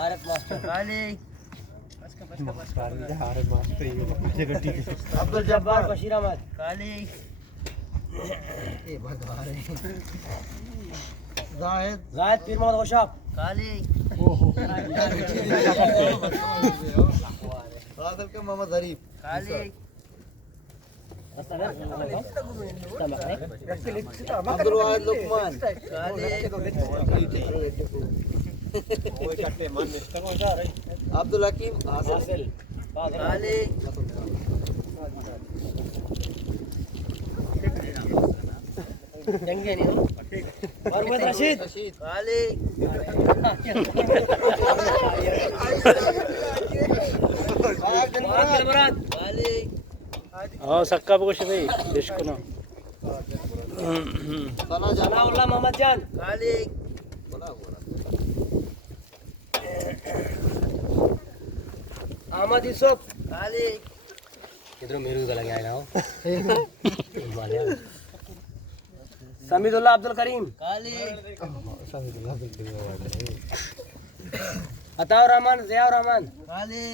आरत मास्टर काली अब्दुल जब्बार बशीर अहमद काली जाहिद पीर मोहम्मद गोशाब काली मोहम्मद जरीफ काली अब्दुल वाहिद लुकमान अब्दुल हकीम हासिल काली जंगे नहीं मोहम्मद रशीद काली मुराद काली हाँ सक्का बगोश भाई देशको ना सनाउल्लाह मोहम्मद जान काली अहमद यूसुफ काली इधर मेरे को लगे आए ना हो समीदुल्लाह अब्दुल करीम काली अताउर रहमान जियाउर रहमान काली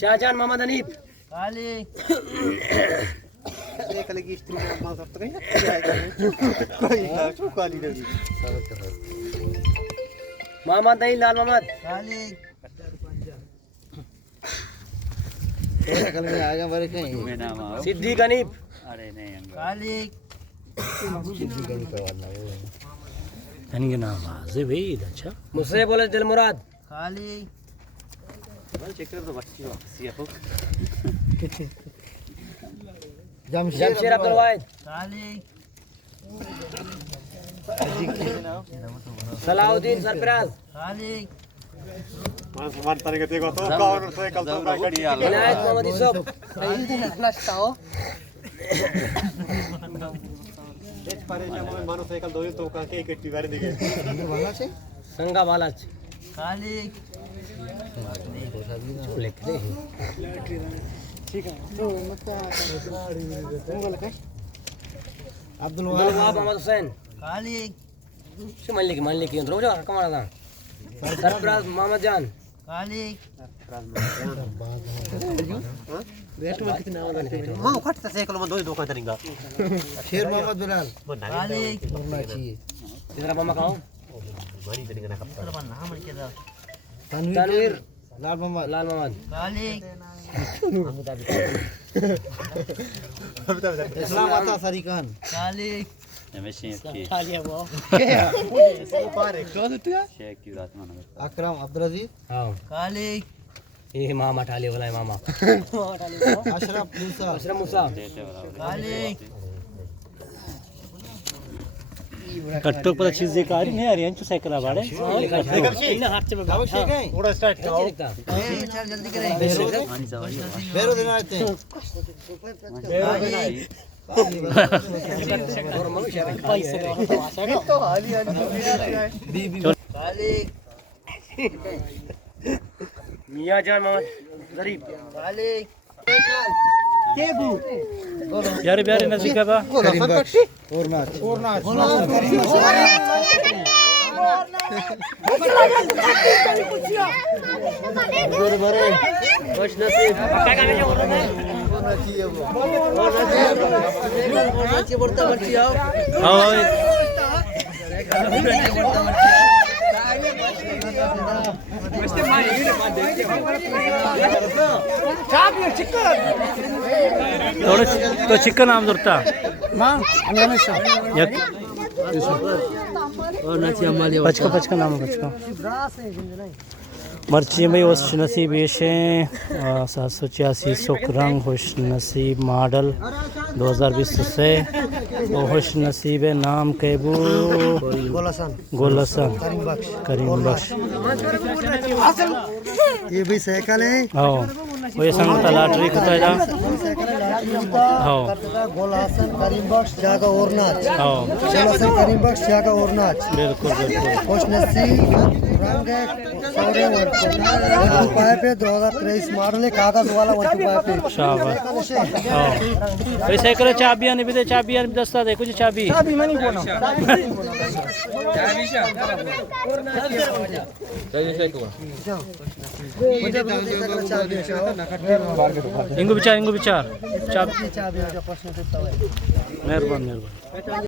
शाहजहान मोहम्मद हनीफ काली मोहम्मद नहीं लाल मोहम्मद काली सिद्दीक हनीफ अरे नहीं काली इनके नाम आजे भाई अच्छा मुझसे बोले दिल मुराद काली जमशेद अब्दुल वाहिद काली सलाउद्दीन सरफराज काली इनायत मोहम्मद यूसुफ संगा बालाच काली अब्दुल वहाब मोहम्मद हुसैन काली मान लिखी रोज कमाना था सरफराज मोहम्मद जान काली शेर मोहम्मद बिलाल काली तेरा मामा कहाँ तनवीर लाल मोहम्मद काली इस्लाम आता सरीकान काली अकरम अब्दुल अजीज काली ये मामा ठाले वाला है मामा अशरफ मूसा काली कट्टो पर चीज देखा रही नहीं आ रही हैं साइकिल आवाड़े इन हाथ से थोड़ा स्टार्ट करो जल्दी करें बेरो दिन आते हैं मियां जान मोहम्मद जरीफ काली प्यारे प्यारे नजीका बा और नाच खुश नसीब थोडं तो चिकन आम दొరుకుతా पचका पचका नाम पचका मर्ची भाई खुश नसीब येशे 786 सुख रंग खुश नसीब मॉडल 2020 से और खुश नसीब है नाम केबू गोलसन करीम बख्श ये भी साइकिल है हाँ वो ये संगता लॉटरी कुता जा हाँ गोल हसन करीम बख्श जागा और नाच हाँ हसन करीम बख्श जागा और नाच बिल्कुल बिल्कुल खुश नसीब रंग है सारे वन पाए पे 2023 मॉडल है कागज वाला वन पाए पे शाबाश हाँ वैसे करे चाबियां नहीं भी दे चाबियां दस्ता दे कुछ चाबी चाबी मनी बोना इंगू विचार मेहरबान मेहरबान